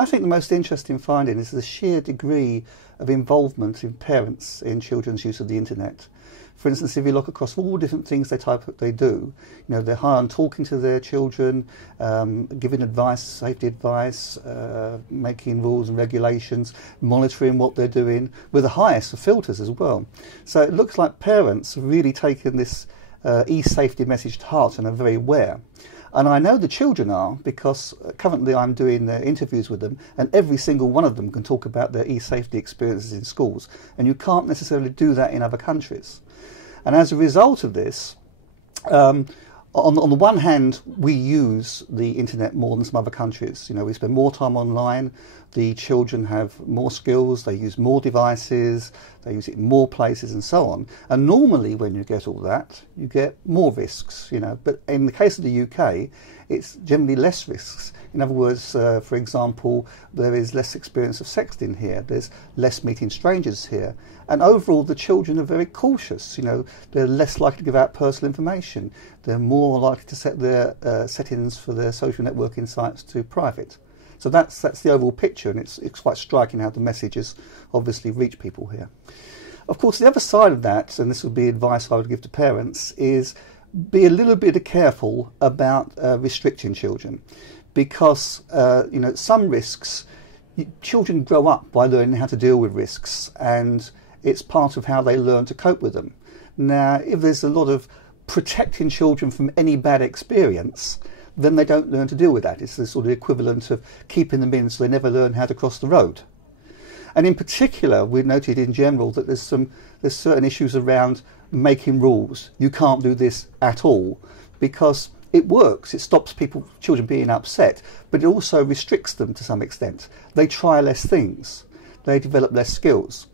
I think the most interesting finding is the sheer degree of involvement in parents in children's use of the internet. For instance, if you look across all different things they do, they're high on talking to their children, giving advice, safety advice, making rules and regulations, monitoring what they're doing, with the highest of filters as well. So it looks like parents have really taken this e-safety message to heart and are very aware. And I know the children are, because currently I'm doing interviews with them, and every single one of them can talk about their e-safety experiences in schools, and you can't necessarily do that in other countries. And as a result of this, on the one hand, we use the internet more than some other countries. We spend more time online, the children have more skills, they use more devices, they use it in more places and so on. And normally when you get all that, you get more risks, But in the case of the UK, it's generally less risks. In other words, for example, there is less experience of sexting here, there's less meeting strangers here. And overall, the children are very cautious. They're less likely to give out personal information. They're more likely to set their settings for their social networking sites to private. So that's the overall picture, and it's quite striking how the messages obviously reach people here. Of course, the other side of that, and this would be advice I would give to parents, is be a little bit careful about restricting children, because some risks, children grow up by learning how to deal with risks, and it's part of how they learn to cope with them. Now, if there's a lot of protecting children from any bad experience, then they don't learn to deal with that. It's the sort of equivalent of keeping them in so they never learn how to cross the road. And in particular, we've noted in general that there's certain issues around making rules. You can't do this at all, because it works. It stops children being upset, but it also restricts them to some extent. They try less things. They develop less skills.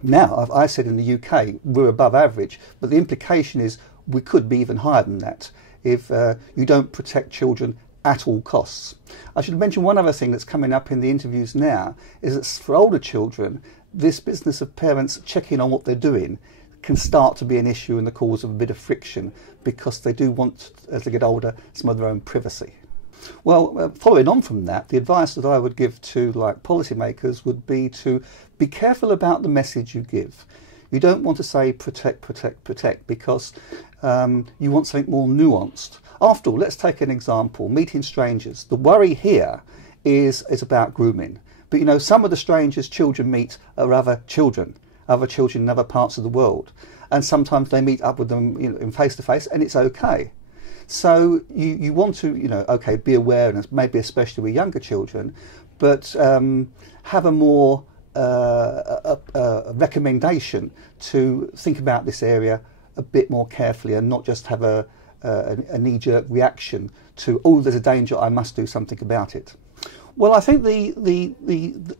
Now, I said in the UK, we're above average, but the implication is we could be even higher than that if you don't protect children at all costs. I should mention one other thing that's coming up in the interviews now, is that for older children, this business of parents checking on what they're doing can start to be an issue and the cause of a bit of friction, because they do want, as they get older, some of their own privacy. Well, following on from that, the advice that I would give to policymakers would be to be careful about the message you give. You don't want to say protect, protect, protect, because you want something more nuanced. After all, let's take an example, meeting strangers. The worry here is about grooming. But some of the strangers children meet are other children in other parts of the world. And sometimes they meet up with them in face-to-face, and it's okay. So you want to, be aware, and maybe especially with younger children, but have a more a recommendation to think about this area a bit more carefully, and not just have a knee-jerk reaction to, oh, there's a danger, I must do something about it. Well, I think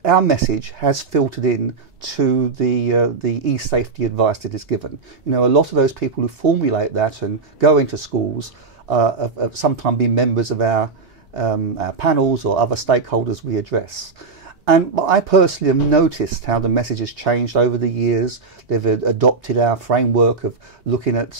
our message has filtered in to the e-safety advice that is given. A lot of those people who formulate that and go into schools have sometimes been members of our panels or other stakeholders we address. And I personally have noticed how the message has changed over the years. They've adopted our framework of looking at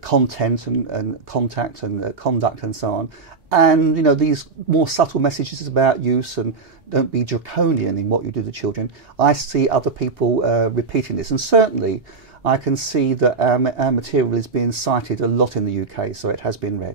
content and contact and conduct and so on. And these more subtle messages about use and don't be draconian in what you do to children. I see other people repeating this, and certainly I can see that our material is being cited a lot in the UK, so it has been read.